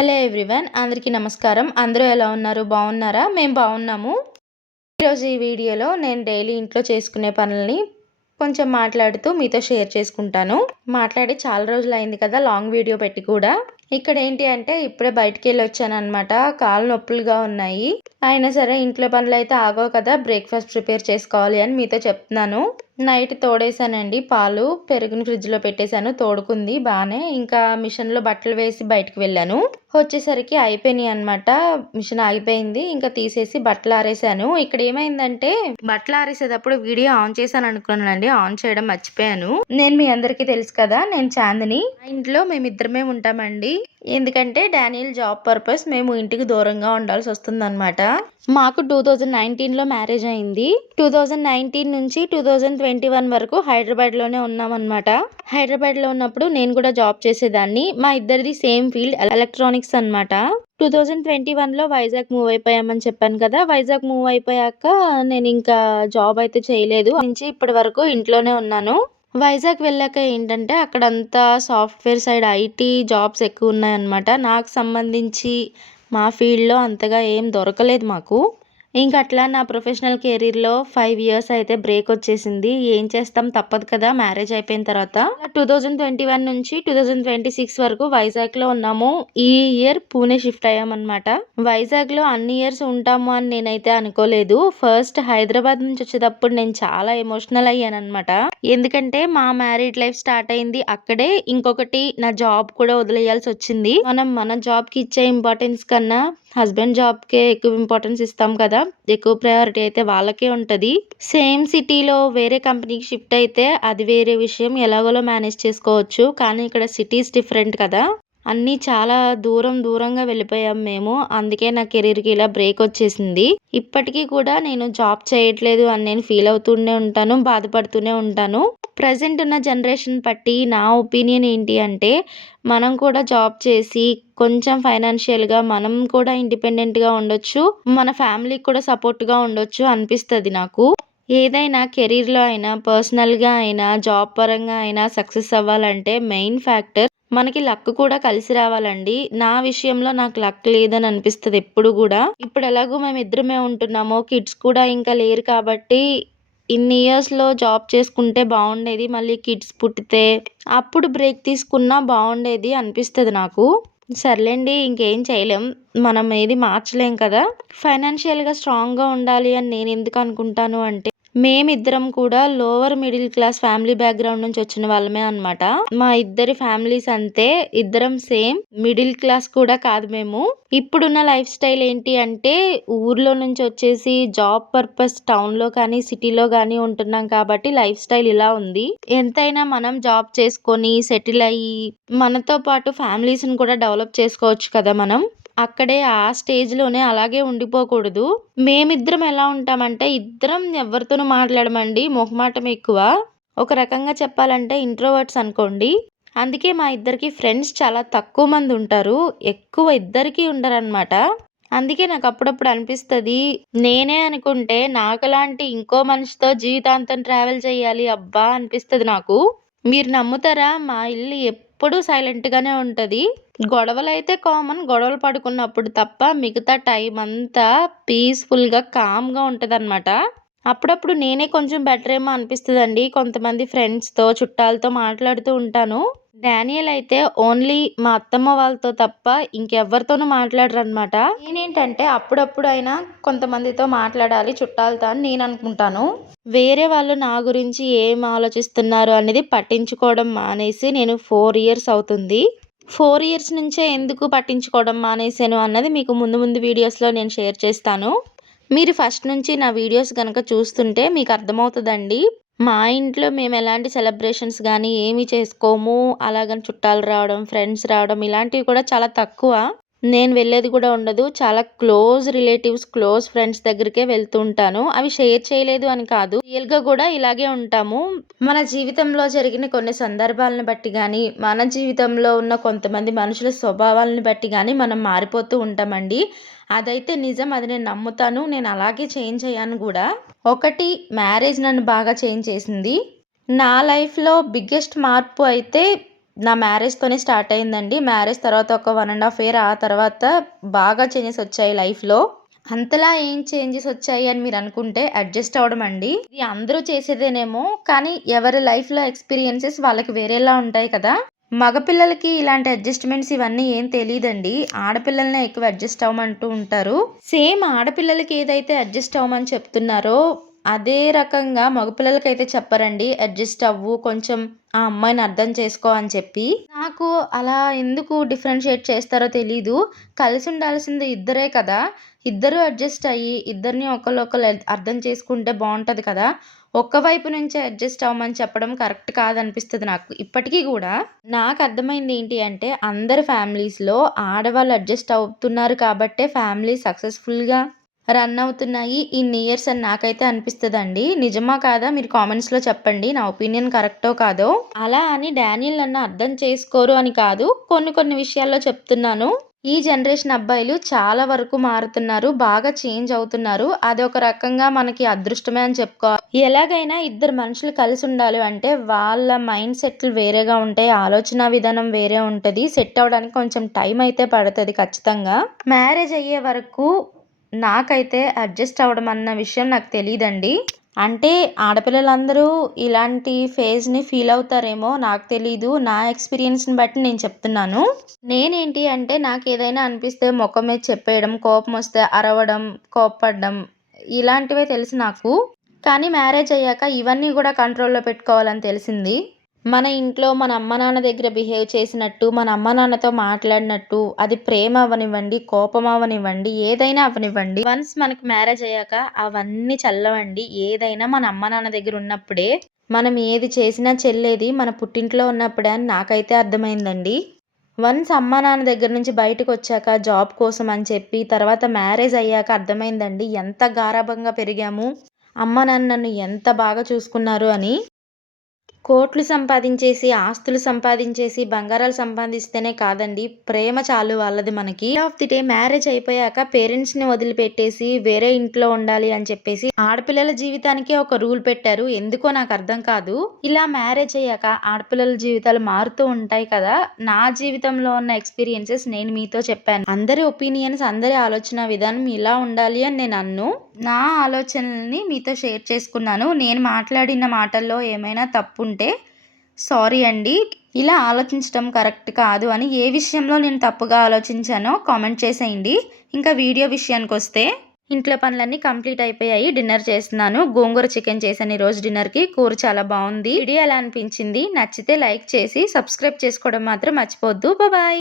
Hello everyone, అందరికీ నమస్కారం. అందరూ ఎలా ఉన్నారు? బాగున్నారా? మేము బాగున్నాము. ఈరోజు ఈ వీడియోలో నేను డైలీ ఇంట్లో చేసుకునే పనులని కొంచెం మాట్లాడుతూ మీతో షేర్ చేసుకుంటాను. మాట్లాడి చాలా రోజులు అయింది కదా లాంగ్ వీడియో పెట్టి కూడా. ఇక్కడ ఏంటి అంటే ఇప్పుడే బయటికి వెళ్ళి వచ్చాను అనమాట. కాళ్ళు నొప్పులుగా ఉన్నాయి. అయినా సరే ఇంట్లో పనులు అయితే ఆగవు కదా, బ్రేక్ఫాస్ట్ ప్రిపేర్ చేసుకోవాలి అని మీతో చెప్తున్నాను. నైట్ తోడేసానండి పాలు, పెరుగుని ఫ్రిడ్జ్లో పెట్టేశాను. తోడుకుంది బాగానే. ఇంకా మిషన్లో బట్టలు వేసి బయటకు వెళ్ళాను. వచ్చేసరికి అయిపోయినాయి అనమాట. మిషన్ ఆగిపోయింది. ఇంకా తీసేసి బట్టలు ఆరేసాను. ఇక్కడ ఏమైందంటే బట్టలు ఆరేసేటప్పుడు వీడియో ఆన్ చేశాను అనుకున్నానండి, ఆన్ చేయడం మర్చిపోయాను. నేను మీ అందరికీ తెలుసు కదా, నేను చాందిని. మా ఇంట్లో మేమిద్దరమే ఉంటామండి. ఎందుకంటే డానియల్ జాబ్ పర్పస్ మేము ఇంటికి దూరంగా ఉండాల్సి వస్తుంది అనమాట. మాకు 2019లో మ్యారేజ్ అయింది. 2019 నుంచి 2021 వరకు హైదరాబాద్లోనే ఉన్నాం అనమాట. హైదరాబాద్లో ఉన్నప్పుడు నేను కూడా జాబ్ చేసేదాన్ని. మా ఇద్దరిది సేమ్ ఫీల్డ్, ఎలక్ట్రానిక్స్ అనమాట. 2021లో వైజాగ్ మూవ్ అయిపోయామని చెప్పాను కదా. వైజాగ్ మూవ్ అయిపోయాక నేను ఇంకా జాబ్ అయితే చేయలేదు. నుంచి ఇప్పటి వరకు ఇంట్లోనే ఉన్నాను. వైజాగ్ వెళ్ళాక ఏంటంటే అక్కడంతా సాఫ్ట్వేర్ సైడ్ ఐటీ జాబ్స్ ఎక్కువ ఉన్నాయన్నమాట. నాకు సంబంధించి మా ఫీల్డ్లో అంతగా ఏం దొరకలేదు మాకు. ఇంక అట్లా నా ప్రొఫెషనల్ కెరీర్లో 5 ఇయర్స్ అయితే బ్రేక్ వచ్చేసింది. ఏం చేస్తాం, తప్పదు కదా మ్యారేజ్ అయిపోయిన తర్వాత. 2021 నుంచి 2026 వరకు వైజాగ్లో ఉన్నాము. ఈ ఇయర్ పూణే షిఫ్ట్ అయ్యామన్నమాట. వైజాగ్లో అన్ని ఇయర్స్ ఉంటాము అని నేనైతే అనుకోలేదు. ఫస్ట్ హైదరాబాద్ నుంచి వచ్చేటప్పుడు నేను చాలా ఎమోషనల్ అయ్యాను అనమాట. ఎందుకంటే మా మ్యారీడ్ లైఫ్ స్టార్ట్ అయింది అక్కడే. ఇంకొకటి, నా జాబ్ కూడా వదిలేయాల్సి వచ్చింది. మనం మన జాబ్కి ఇచ్చే ఇంపార్టెన్స్ కన్నా హస్బెండ్ జాబ్కే ఎక్కువ ఇంపార్టెన్స్ ఇస్తాం కదా, ఎక్కువ ప్రయారిటీ అయితే వాళ్ళకే ఉంటుంది. సేమ్ సిటీలో వేరే కంపెనీకి షిఫ్ట్ అయితే అది వేరే విషయం, ఎలాగోలో మేనేజ్ చేసుకోవచ్చు. కానీ ఇక్కడ సిటీస్ డిఫరెంట్ కదా, అన్నీ చాలా దూరంగా వెళ్ళిపోయాం మేము. అందుకే నా కెరీర్కి ఇలా బ్రేక్ వచ్చేసింది. ఇప్పటికీ కూడా నేను జాబ్ చేయట్లేదు అని నేను ఫీల్ అవుతూనే ఉంటాను, బాధపడుతూనే ఉంటాను. ప్రజెంట్ ఉన్న జనరేషన్ బట్టి నా ఒపీనియన్ ఏంటి అంటే, మనం కూడా జాబ్ చేసి కొంచెం ఫైనాన్షియల్గా మనం కూడా ఇండిపెండెంట్గా ఉండొచ్చు, మన ఫ్యామిలీకి కూడా సపోర్ట్గా ఉండొచ్చు అనిపిస్తుంది నాకు. ఏదైనా కెరీర్లో అయినా, పర్సనల్గా అయినా, జాబ్ పరంగా అయినా సక్సెస్ అవ్వాలంటే మెయిన్ ఫ్యాక్టర్ మనకి లక్ కూడా కలిసి రావాలండి. నా విషయంలో నాకు లక్ లేదని అనిపిస్తుంది ఎప్పుడు కూడా. ఇప్పుడు ఎలాగో మేము ఇద్దరమే ఉంటున్నామో, కిడ్స్ కూడా ఇంకా లేరు కాబట్టి ఇన్ని ఇయర్స్లో జాబ్ చేసుకుంటే బాగుండేది. మళ్ళీ కిడ్స్ పుట్టితే అప్పుడు బ్రేక్ తీసుకున్నా బాగుండేది అనిపిస్తుంది నాకు. సర్లేండి, ఇంకేం చేయలేం, మనం ఏది మార్చలేం కదా. ఫైనాన్షియల్గా స్ట్రాంగ్గా ఉండాలి అని నేను ఎందుకు అనుకుంటాను అంటే, మేమిద్దరం కూడా lower middle class family background నుంచి వచ్చిన వాళ్ళమే అనమాట. మా ఇద్దరి ఫ్యామిలీస్ అంతే, ఇద్దరం సేమ్ మిడిల్ క్లాస్ కూడా కాదు మేము. ఇప్పుడున్న లైఫ్ స్టైల్ ఏంటి అంటే, ఊర్లో నుంచి వచ్చేసి జాబ్ పర్పస్ టౌన్లో కానీ సిటీలో కానీ ఉంటున్నాం కాబట్టి లైఫ్ స్టైల్ ఇలా ఉంది. ఎంతైనా మనం జాబ్ చేసుకొని సెటిల్ అయ్యి మనతో పాటు ఫ్యామిలీస్ని కూడా డెవలప్ చేసుకోవచ్చు కదా మనం. అక్కడే ఆ స్టేజ్లోనే అలాగే ఉండిపోకూడదు. మేమిద్దరం ఎలా ఉంటామంటే, ఇద్దరం ఎవరితోనూ మాట్లాడమండి, మొహమాటం ఎక్కువ. ఒక రకంగా చెప్పాలంటే ఇంట్రోవర్ట్స్ అనుకోండి. అందుకే మా ఇద్దరికి ఫ్రెండ్స్ చాలా తక్కువ మంది ఉంటారు, ఎక్కువ ఇద్దరికి ఉండరన్నమాట. అందుకే నాకు అప్పుడప్పుడు అనిపిస్తుంది, నేనే అనుకుంటే నాకులాంటి ఇంకో మనిషితో జీవితాంతం ట్రావెల్ చేయాలి అబ్బా అనిపిస్తుంది నాకు. మీరు నమ్ముతారా, మా ఇల్లు ఎప్పుడూ సైలెంట్గానే ఉంటుంది. గొడవలు అయితే కామన్, గొడవలు పడుకున్నప్పుడు తప్ప మిగతా టైం అంతా పీస్ఫుల్గా కామ్గా ఉంటుంది అనమాట. అప్పుడప్పుడు నేనే కొంచెం బెటర్ ఏమో అనిపిస్తుందండి. కొంతమంది ఫ్రెండ్స్తో, చుట్టాలతో మాట్లాడుతూ ఉంటాను. డానియల్ అయితే ఓన్లీ మా అత్తమ్మ వాళ్ళతో తప్ప ఇంకెవ్వరితోనూ మాట్లాడరు అనమాట. నేనేంటంటే అప్పుడప్పుడు అయినా కొంతమందితో మాట్లాడాలి చుట్టాలతో అని నేను అనుకుంటాను. వేరే వాళ్ళు నా గురించి ఏం ఆలోచిస్తున్నారు అనేది పట్టించుకోవడం మానేసి నేను 4 ఇయర్స్ అవుతుంది. 4 ఇయర్స్ నుంచే ఎందుకు పట్టించుకోవడం మానేసాను అన్నది మీకు ముందు వీడియోస్లో నేను షేర్ చేస్తాను. మీరు ఫస్ట్ నుంచి నా వీడియోస్ కనుక చూస్తుంటే మీకు అర్థమవుతుందండి. మా ఇంట్లో మేము ఎలాంటి సెలబ్రేషన్స్ కానీ ఏమీ చేసుకోము. అలాగని చుట్టాలు రావడం, ఫ్రెండ్స్ రావడం ఇలాంటివి కూడా చాలా తక్కువ. నేను వెళ్ళేది కూడా ఉండదు. చాలా క్లోజ్ రిలేటివ్స్, క్లోజ్ ఫ్రెండ్స్ దగ్గరికే వెళ్తూ ఉంటాను. అవి షేర్ చేయలేదు అని కాదు, రియల్గా కూడా ఇలాగే ఉంటాము. మన జీవితంలో జరిగిన కొన్ని సందర్భాలను బట్టి కానీ, మన జీవితంలో ఉన్న కొంతమంది మనుషుల స్వభావాలను బట్టి కానీ మనం మారిపోతూ ఉంటామండి. అదైతే నిజం, అది నేను నమ్ముతాను. నేను అలాగే చేంజ్ అయ్యాను కూడా. ఒకటి, మ్యారేజ్ నన్ను బాగా చేంజ్ చేసింది. నా లైఫ్లో బిగ్గెస్ట్ మార్పు అయితే నా మ్యారేజ్‌తోనే స్టార్ట్ అయిందండి. మ్యారేజ్ తర్వాత ఒక 1½ ఇయర్ ఆ తర్వాత బాగా చేంజెస్ వచ్చాయి లైఫ్‌లో. అంతలా ఏం చేంజెస్ వచ్చాయి అని మీరనుకుంటే అడ్జస్ట్ అవ్వడం అండి. ఇది అందరూ చేసేదేనేమో, కానీ ఎవరి లైఫ్‌లో ఎక్స్‌పీరియన్సెస్ వాళ్ళకి వేరేలా ఉంటాయి కదా! మగపిల్లలకి ఇలాంటి అడ్జస్ట్‌మెంట్స్ ఇవన్నీ ఏం తెలీదండి. ఆడపిల్లలనే ఎక్కువ అడ్జస్ట్ అవ్వమంటూ ఉంటారు. సేమ్ ఆడపిల్లలకి ఏదైతే అడ్జస్ట్ అవ్వమని చెప్తున్నారో, అదే రకంగా మగపిల్లలకైతే చెప్పరండి. అడ్జస్ట్ అవ్వు, కొంచెం ఆ అమ్మాయిని అర్థం చేసుకో అని చెప్పి. నాకు అలా ఎందుకు డిఫరెన్షియేట్ చేస్తారో తెలీదు. కలిసుండాల్సింది ఇద్దరే కదా! ఇద్దరు అడ్జస్ట్ అయ్యి, ఇద్దరిని ఒకళ్ళొకళ్ళు అర్థం చేసుకుంటే బావుంటది కదా! ఒక్క వైపు నుంచే అడ్జస్ట్ అవ్వమని చెప్పడం కరెక్ట్ కాదనిపిస్తది నాకు. ఇప్పటికి గూడా నాకర్థమైంది ఏంటి అంటే, అందరి ఫ్యామిలీస్‌లో ఆడవాళ్ళు అడ్జస్ట్ అవుతున్నారు కాబట్టే ఫ్యామిలీ సక్సెస్‌ఫుల్‌గా రన్ అవుతున్నాయి ఇన్ని ఇయర్స్ అని నాకైతే అనిపిస్తదండి. నిజమా కాదా మీరు కామెంట్స్‌లో చెప్పండి. నా ఒపీనియన్ కరెక్టో కాదో. అలా అని డానియల్ నన్ను అర్థం చేసుకోరు అని కాదు. కొన్ని కొన్ని విషయాల్లో చెప్తున్నాను. ఈ జనరేషన్ అబ్బాయిలు చాలా వరకు మారుతున్నారు. బాగా చేంజ్ అవుతున్నారు. అదొక రకంగా మనకి అదృష్టమే అని చెప్పుకోవాలి. ఎలాగైనా ఇద్దరు మనుషులు కలిసి ఉండాలి అంటే వాళ్ళ మైండ్ సెట్లు వేరేగా ఉంటాయి. ఆలోచన విధానం వేరే ఉంటది. సెట్ అవ్వడానికి కొంచెం టైం అయితే పడతది ఖచ్చితంగా. మ్యారేజ్ అయ్యే వరకు నాకైతే అడ్జస్ట్ అవ్వడం అన్న విషయం నాకు తెలీదండి. అంటే ఆడపిల్లలందరూ ఇలాంటి ఫేజ్‌ని ఫీల్ అవుతారేమో నాకు తెలీదు. నా ఎక్స్‌పీరియన్స్‌ని బట్టి నేను చెప్తున్నాను. నేనేంటి అంటే నాకేదైనా అనిపిస్తే మొఖం మీద చెప్పేయడం, కోపమొస్తే అరవడం, కోప్పడడం ఇలాంటివే తెలుసు నాకు. కానీ మ్యారేజ్ అయ్యాక ఇవన్నీ గూడా కంట్రోల్‌లో పెట్టుకోవాలని తెలిసింది. మన ఇంట్లో మన అమ్మ నాన్న దగ్గర బిహేవ్ చేసినట్టు, మన అమ్మ నాన్నతో మాట్లాడినట్టు, అది ప్రేమ అవ్వనివ్వండి, కోపం అవ్వనివ్వండి, ఏదైనా అవ్వనివ్వండి. వన్స్ మనకు మ్యారేజ్ అయ్యాక అవన్నీ చల్లవండి. ఏదైనా మన అమ్మ నాన్న దగ్గర ఉన్నప్పుడే మనం ఏది చేసినా చెల్లేది మన పుట్టింట్లో ఉన్నప్పుడే అని నాకైతే అర్థమైందండి. వన్స్ అమ్మా నాన్న దగ్గర నుంచి బయటకొచ్చాక జాబ్ కోసం అని చెప్పి, తర్వాత మ్యారేజ్ అయ్యాక అర్థమైందండి ఎంత గారాబంగా పెరిగాము, అమ్మ నాన్న నన్ను ఎంత బాగా చూసుకున్నారు అని. కోట్లు సంపాదించేసి, ఆస్తులు సంపాదించేసి, బంగారాలు సంపాదిస్తేనే కాదండి. ప్రేమ చాలు వాళ్ళది మనకి. End of the day marriage అయిపోయాక పేరెంట్స్‌ని వదిలిపెట్టేసి వేరే ఇంట్లో ఉండాలి అని చెప్పేసి ఆడపిల్లల జీవితానికే ఒక రూల్ పెట్టారు. ఎందుకో నాకు అర్థం కాదు. ఇలా మ్యారేజ్ అయ్యాక ఆడపిల్లల జీవితాలు మారుతూ ఉంటాయి కదా! నా జీవితంలో ఉన్న ఎక్స్‌పీరియన్సెస్ నేను మీతో చెప్పాను. అందరి ఒపీనియన్స్, అందరి ఆలోచన విధానం ఇలా ఉండాలి అని నేను అనను. నా ఆలోచనల్ని మీతో షేర్ చేసుకున్నాను. నేను మాట్లాడిన మాటల్లో ఏమైనా తప్పుంటే సారీ అండి. ఇలా ఆలోచించడం కరెక్ట్ కాదు అని ఏ విషయంలో నేను తప్పుగా ఆలోచించానో కామెంట్ చేసేయండి. ఇంకా వీడియో విషయానికొస్తే ఇంట్లో పనులన్నీ కంప్లీట్ అయిపోయాయి. డిన్నర్ చేస్తున్నాను. గోంగూర చికెన్ చేశాను ఈరోజు డిన్నర్‌కి. కూర చాలా బావుంది. వీడియో ఎలా అనిపించింది? నచ్చితే లైక్ చేసి సబ్స్క్రైబ్ చేసుకోవడం మాత్రం మర్చిపోవద్దు. బాయ్.